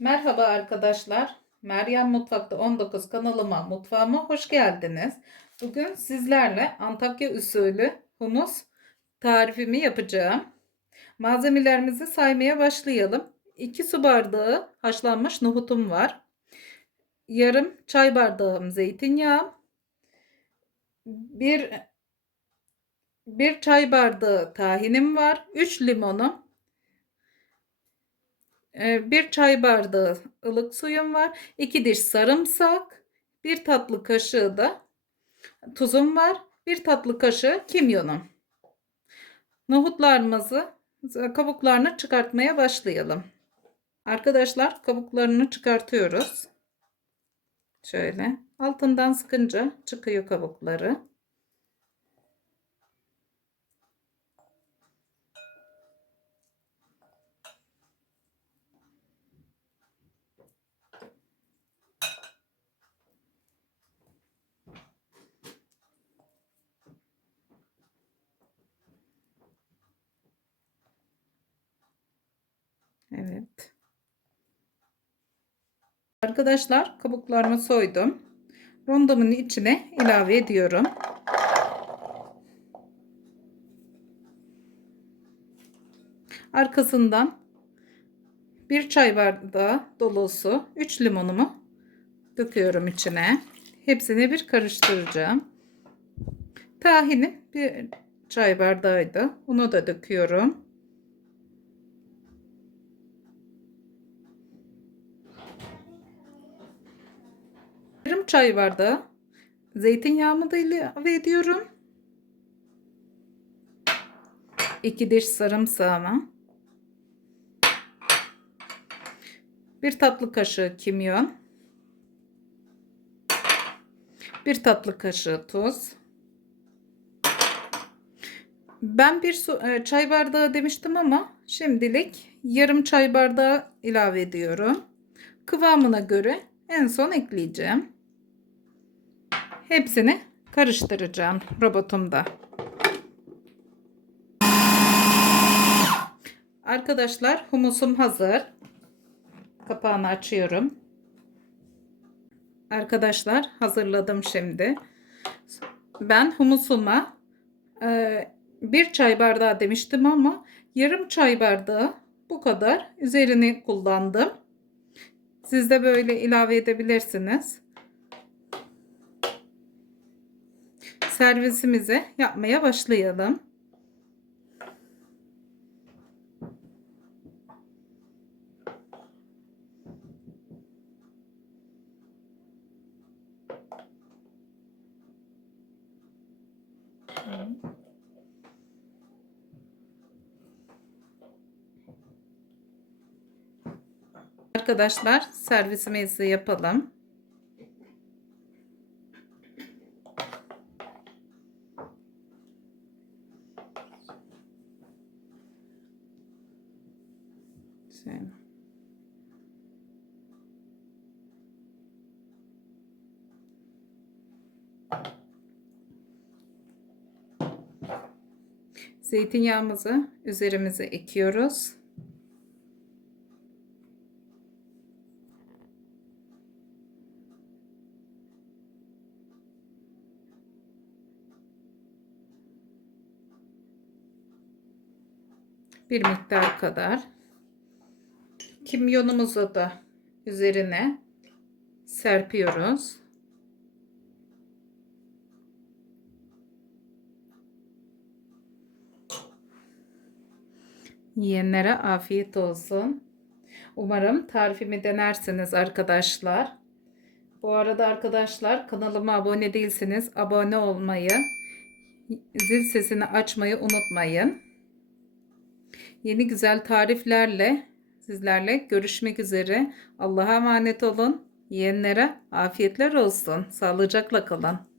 Merhaba arkadaşlar. Meryem Mutfak'ta 19 kanalıma, mutfağıma hoş geldiniz. Bugün sizlerle Antakya usulü humus tarifimi yapacağım. Malzemelerimizi saymaya başlayalım. 2 su bardağı haşlanmış nohutum var. Yarım çay bardağım zeytinyağı. Bir, bir çay bardağı tahinim var. 3 limonum. Ee, bir çay bardağı ılık suyum var. 2 diş sarımsak. Bir tatlı kaşığı da tuzum var. Bir tatlı kaşığı kimyonum. Nohutlarımızı kabuklarını çıkartmaya başlayalım. Arkadaşlar kabuklarını çıkartıyoruz. Şöyle altından sıkınca çıkıyor kabukları. Evet. Arkadaşlar kabuklarımı soydum. Rondomun içine ilave ediyorum. Arkasından bir çay bardağı dolusu 3 limonumu döküyorum içine. Hepsini bir karıştıracağım. Tahinim bir çay bardağıydı. Onu da döküyorum. Çay bardağı zeytinyağımı da ilave ediyorum. 2 diş sarımsağımı. Bir tatlı kaşığı kimyon. Bir tatlı kaşığı tuz. Ben bir e, çay bardağı demiştim ama şimdilik yarım çay bardağı ilave ediyorum. Kıvamına göre en son ekleyeceğim. Hepsini karıştıracağım robotumda. Arkadaşlar humusum hazır. Kapağını açıyorum. Arkadaşlar hazırladım şimdi. Ben humusuma e, bir çay bardağı demiştim ama yarım çay bardağı bu kadar üzerini kullandım. Siz de böyle ilave edebilirsiniz. Servisimizi yapmaya başlayalım. Arkadaşlar servisimizi yapalım. Şöyle. Zeytinyağımızı üzerimize ekiyoruz. Bir miktar kadar kimyonumuzu da üzerine serpiyoruz. Yiyenlere afiyet olsun. Umarım tarifimi denersiniz arkadaşlar. Bu arada arkadaşlar kanalıma abone değilseniz abone olmayı, zil sesini açmayı unutmayın. Yeni güzel tariflerle sizlerle görüşmek üzere. Allah'a emanet olun. Yiyenlere afiyetler olsun. Sağlıcakla kalın.